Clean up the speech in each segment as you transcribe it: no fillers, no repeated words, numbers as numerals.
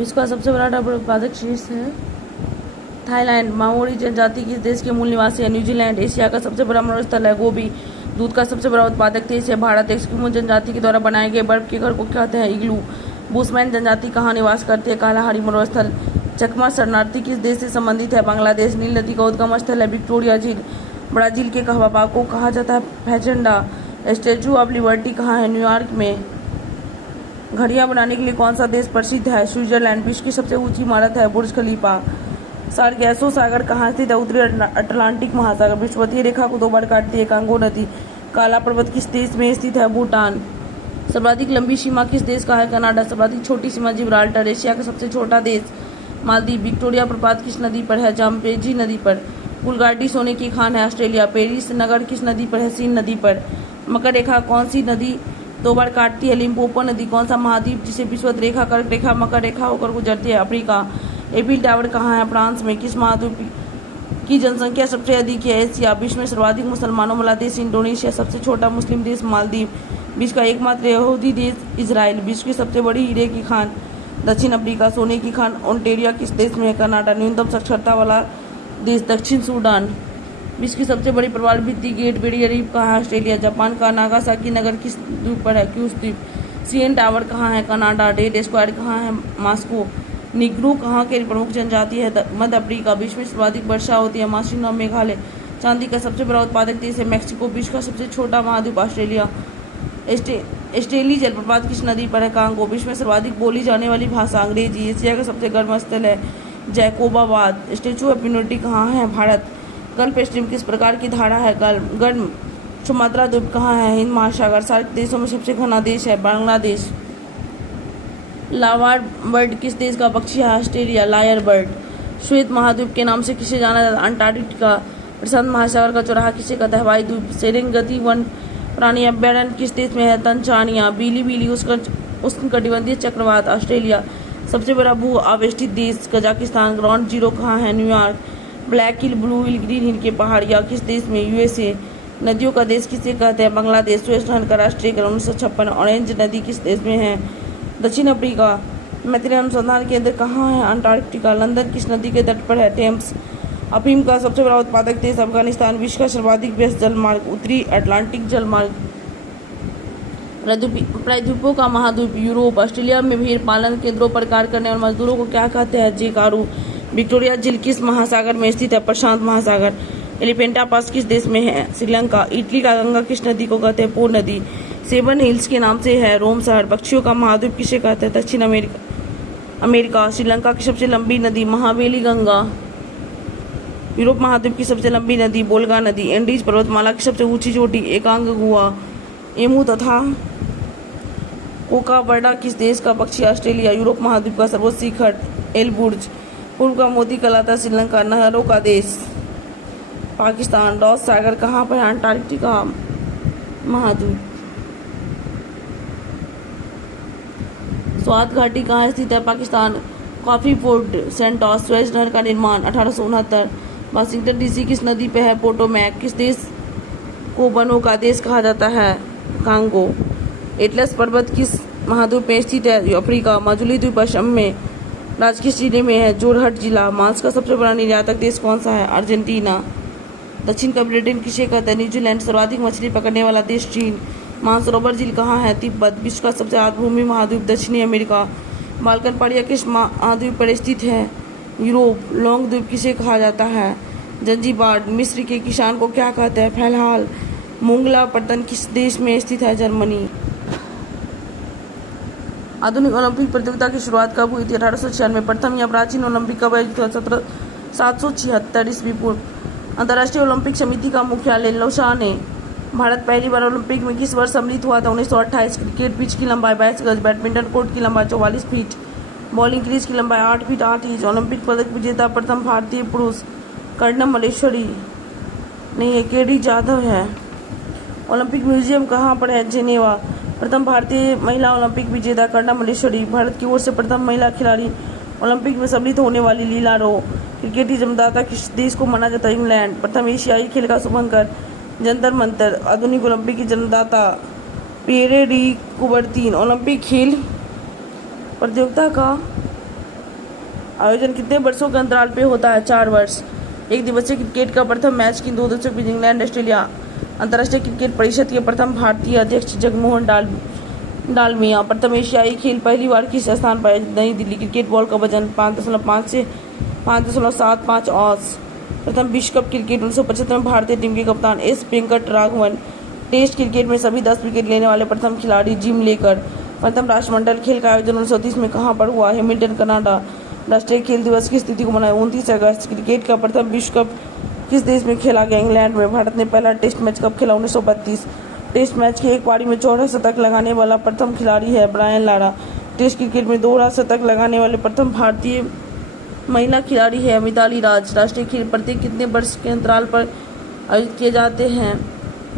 विश्व का सबसे बड़ा रबर उत्पादक शीर्ष है थाईलैंड। माओरी जनजाति किस देश के मूल निवासी है? न्यूजीलैंड। एशिया का सबसे बड़ा मरुस्थल है गोबी। दूध का सबसे बड़ा उत्पादक देश है भारत। एस्किमो जनजाति के द्वारा बनाए गए बर्फ के घर को कहते हैं इग्लू। बुशमैन जनजाति कहाँ निवास करती है? कालाहारी मरुस्थल। चकमा शरणार्थी किस देश से संबंधित है? बांग्लादेश। नील नदी का उद्गम स्थल है विक्टोरिया झील। ब्राजील के कहवा को कहा जाता है फैजेंडा। स्टैचू ऑफ लिबर्टी कहाँ है? न्यूयॉर्क में। घड़ियां बनाने के लिए कौन सा देश प्रसिद्ध है? स्विट्जरलैंड। विश्व की सबसे ऊंची इमारत है बुर्ज खलीफा। सार्गेसो सागर कहाँ स्थित है? उत्तरी अटलांटिक महासागर। विषुवतीय रेखा को 2 बार काटती है कांगो नदी। काला पर्वत किस देश में स्थित है? भूटान। सर्वाधिक लंबी सीमा किस देश का है? कनाडा। सर्वाधिक छोटी सीमा जिब्राल्टर। एशिया का सबसे छोटा देश मालदीव। विक्टोरिया प्रपात किस नदी पर है? जाम्बेजी नदी पर। पुलगाटी सोने की खान है ऑस्ट्रेलिया। पेरिस नगर किस नदी पर है? सीन नदी पर। मकर रेखा कौन सी नदी 2 बार काटती है? लिम्पोपो नदी। कौन सा महाद्वीप जिसे विषुवत रेखा कर्क रेखा मकर रेखा होकर गुजरती है? अफ्रीका। एफिल टावर कहाँ है? फ्रांस में। किस महाद्वीप की जनसंख्या सबसे अधिक है? एशिया। विश्व में सर्वाधिक मुसलमानों वाला देश इंडोनेशिया। सबसे छोटा मुस्लिम देश मालदीव। विश्व का एकमात्र यहूदी देश इजराइल। विश्व की सबसे बड़ी हीरे की खान दक्षिण अफ्रीका। सोने की खान ओंटेरिया किस देश में है? कनाडा। न्यूनतम साक्षरता वाला देश दक्षिण सूडान। विश्व की सबसे बड़ी प्रवाल भित्ति गेट बैरियर रीफ कहाँ है? ऑस्ट्रेलिया। जापान का नागासाकी नगर किस द्वीप पर है? क्यूस द्वीप। सीएन टावर कहाँ है? कनाडा। रेड स्क्वायर कहाँ है? मॉस्को। निग्रो कहाँ के प्रमुख जनजाति है? मध्य अफ्रीका। विश्व में सर्वाधिक वर्षा होती है? मासिन और मेघालय। चांदी का सबसे बड़ा उत्पादक देश है मैक्सिको। विश्व का सबसे छोटा महाद्वीप ऑस्ट्रेलिया। एस्टेली जलप्रपात किस नदी पर है? कांगो। विश्व में सर्वाधिक बोली जाने वाली भाषा अंग्रेजी। एशिया का सबसे गर्म स्थल है जैकोबाबाद। स्टैचू ऑफ यूनिटी कहाँ है? भारत। गल्फ स्ट्रीम किस प्रकार की धारा है? गर्म। सुमात्रा द्वीप कहाँ है? हिंद महासागर। सार्क देशों में सबसे घना देश है बांग्लादेश। लावार बर्ड किस देश का पक्षी है? ऑस्ट्रेलिया। Lyre bird. श्वेत महाद्वीप के नाम से किसे जाना जाता है? अंटार्कटिका। प्रशांत महासागर का चौराहा किसे कहता है? वायु द्वीप। सेरेंगेती वन प्राणी अभ्यारण्य किस देश में है? तंजानिया। बीली उष्णकटिबंधीय चक्रवात ऑस्ट्रेलिया। सबसे बड़ा भू आवेष्टित देश कजाकिस्तान। ग्राउंड जीरो कहाँ है? न्यूयॉर्क। ब्लैक हिल ब्लू हिल ग्रीन हिल के पहाड़ियाँ किस देश में? यूएसए। नदियों का देश किसे कहते हैं? बांग्लादेश। सुएज नहर का राष्ट्रीय क्रम 1956। ऑरेंज नदी किस देश में है? दक्षिण अफ्रीका। मैत्री अनुसंधान केंद्र कहाँ है? अंटार्कटिका। लंदन किस नदी के तट पर है? टेम्स। अफीम का सबसे बड़ा उत्पादक देश अफगानिस्तान। विश्व का सर्वाधिक व्यस्त जलमार्ग उत्तरी अटलांटिक जलमार्ग। प्रायद्वीपों का महाद्वीप यूरोप। ऑस्ट्रेलिया में भेड़ पालन केंद्रों पर कार्य करने वाले मजदूरों को क्या कहते हैं? जेकारू। विक्टोरिया झील किस महासागर में स्थित है? प्रशांत महासागर। एलिफेंटा पास किस देश में है? श्रीलंका। इटली का गंगा किस नदी को कहते हैं? पो नदी। सेवन हिल्स के नाम से है रोम शहर। पक्षियों का महाद्वीप किसे कहते हैं? दक्षिण अमेरिका। श्रीलंका की सबसे लंबी नदी महावेली गंगा। यूरोप महाद्वीप की सबसे लंबी नदी बोल्गा नदी। एंडीज पर्वतमाला की सबसे ऊंची चोटी एकांगुआ एमू तथा कोकाबर्डा किस देश का पक्षी? ऑस्ट्रेलिया। यूरोप महाद्वीप का सर्वोच्च शिखर एलबुर्ज। पूर्व का मोती कहलाता श्रीलंका। नहरों का देश पाकिस्तान। रॉस सागर कहाँ पर है? अंटार्कटिका महाद्वीप। स्वात घाटी कहाँ स्थित है? Pakistan. Coffee port Santos. Suez नहर का निर्माण 1869। वाशिंगटन डीसी किस नदी पे है? पोटोमैक। किस देश को वनों का देश कहा जाता है? कांगो। एटलस पर्वत किस महाद्वीप में स्थित है? अफ्रीका। माजुली द्वीप असम में। राज्य किस जिले में है? जोरहट जिला। मांस का सबसे बड़ा निर्यातक देश कौन सा है? अर्जेंटीना। दक्षिण का ब्रिटेन किसे कहते हैं? न्यूजीलैंड। सर्वाधिक मछली पकड़ने वाला देश चीन। मानसरोवर झील कहाँ है? तिब्बत। विश्व का सबसे आर्द्रभूमि महाद्वीप दक्षिणी अमेरिका। बाल्कन पहाड़ियाँ किस महाद्वीप पर स्थित है? यूरोप। लॉन्ग द्वीप किसे कहा जाता है? जंजीबार। मिस्र के किसान को क्या कहते हैं? फैलहाल। मोंगला पत्तन किस देश में स्थित है? जर्मनी। आधुनिक ओलंपिक प्रतियोगिता की शुरुआत कब हुई थी? 1896। प्रथम या प्राचीन ओलंपिक कब आयोजित हुआ? 1776 ईस्वी पूर्व। अंतर्राष्ट्रीय ओलंपिक समिति का मुख्यालय लौसाने। भारत पहली बार ओलंपिक में किस वर्ष सम्मिलित हुआ था? 1928। क्रिकेट पिच की लंबाई 22 गज। बैडमिंटन कोर्ट की लंबाई 44 फीट। बॉलिंग क्रीज की लंबाई 8 फीट 8 इंच। ओलंपिक पदक विजेता प्रथम भारतीय पुरुष कर्णम मल्लेश्वरी नहीं है, केडी जाधव है। ओलंपिक म्यूजियम कहाँ पर है? जेनेवा। प्रथम भारतीय महिला ओलंपिक विजेता कर्णम मल्लेश्वरी। भारत की ओर से प्रथम महिला खिलाड़ी ओलंपिक में सम्मिलित होने वाली लीला रो। क्रिकेट जन्मदाता किस देश को माना जाता है? इंग्लैंड। प्रथम एशियाई खेल का शुभंकर जंतर मंतर। आधुनिक ओलंपिक की जन्मदाता पिएरे डी कुबर्तीन। ओलंपिक खेल प्रतियोगिता का आयोजन कितने वर्षों के अंतराल पे होता है? 4 वर्ष। एक दिवसीय क्रिकेट का प्रथम मैच किन दो देशों के बीच? England Australia. अंतर्राष्ट्रीय क्रिकेट परिषद के प्रथम भारतीय अध्यक्ष जगमोहन डालमिया। प्रथम एशियाई खेल पहली बार किस स्थान पर? नई दिल्ली। क्रिकेट बॉल का वजन 5.5 से 5.75 औंस। प्रथम विश्व कप क्रिकेट 1975 में भारतीय टीम के कप्तान एस वेंकटराघवन। टेस्ट क्रिकेट में सभी 10 विकेट लेने वाले प्रथम खिलाड़ी जिम लेकर। प्रथम राष्ट्रमंडल खेल का आयोजन 1930 में कहाँ पर हुआ? Hamilton, Canada. राष्ट्रीय खेल दिवस की स्थिति को मनाया 29 अगस्त। क्रिकेट का प्रथम विश्व कप किस देश में खेला गया? इंग्लैंड में। भारत ने पहला टेस्ट मैच कब खेला? 1932। टेस्ट मैच की एक पारी में 14 शतक लगाने वाला प्रथम खिलाड़ी है ब्रायन लारा। टेस्ट क्रिकेट में दोहरा शतक लगाने वाले प्रथम भारतीय महिला खिलाड़ी है मिताली राज। राष्ट्रीय खेल प्रत्येक कितने वर्ष के अंतराल पर आयोजित किए जाते हैं?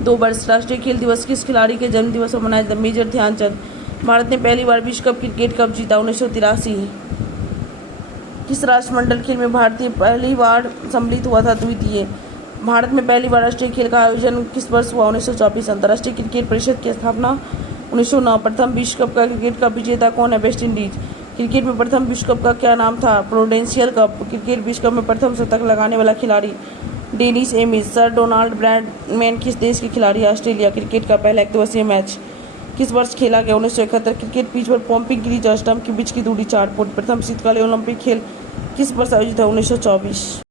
2 वर्ष। राष्ट्रीय खेल दिवस किस खिलाड़ी के जन्म दिवस पर मनाया जाता है? मेजर ध्यानचंद। भारत ने पहली बार विश्व कप क्रिकेट कब जीता? 1983। किस राष्ट्रमंडल खेल में भारतीय पहली बार सम्मिलित हुआ था? द्वितीय। भारत में पहली बार राष्ट्रीय खेल का आयोजन किस वर्ष हुआ? 1924। अंतर्राष्ट्रीय क्रिकेट परिषद की स्थापना 1909। प्रथम विश्व कप का क्रिकेट का विजेता कौन है? West Indies. क्रिकेट में प्रथम विश्व कप का क्या नाम था? Prudential cup. क्रिकेट विश्व कप में प्रथम शतक लगाने वाला खिलाड़ी Dennis Amiss. Sir Donald Bradman किस देश के खिलाड़ी है? ऑस्ट्रेलिया। क्रिकेट का पहला एकदिवसीय मैच किस वर्ष खेला गया? 1971। क्रिकेट पिच पर पॉम्पिंग क्रीज और स्टंप के बीच की दूरी 4 फुट। प्रथम शीतकालीन ओलंपिक खेल किस वर्ष आयोजित है? 1924।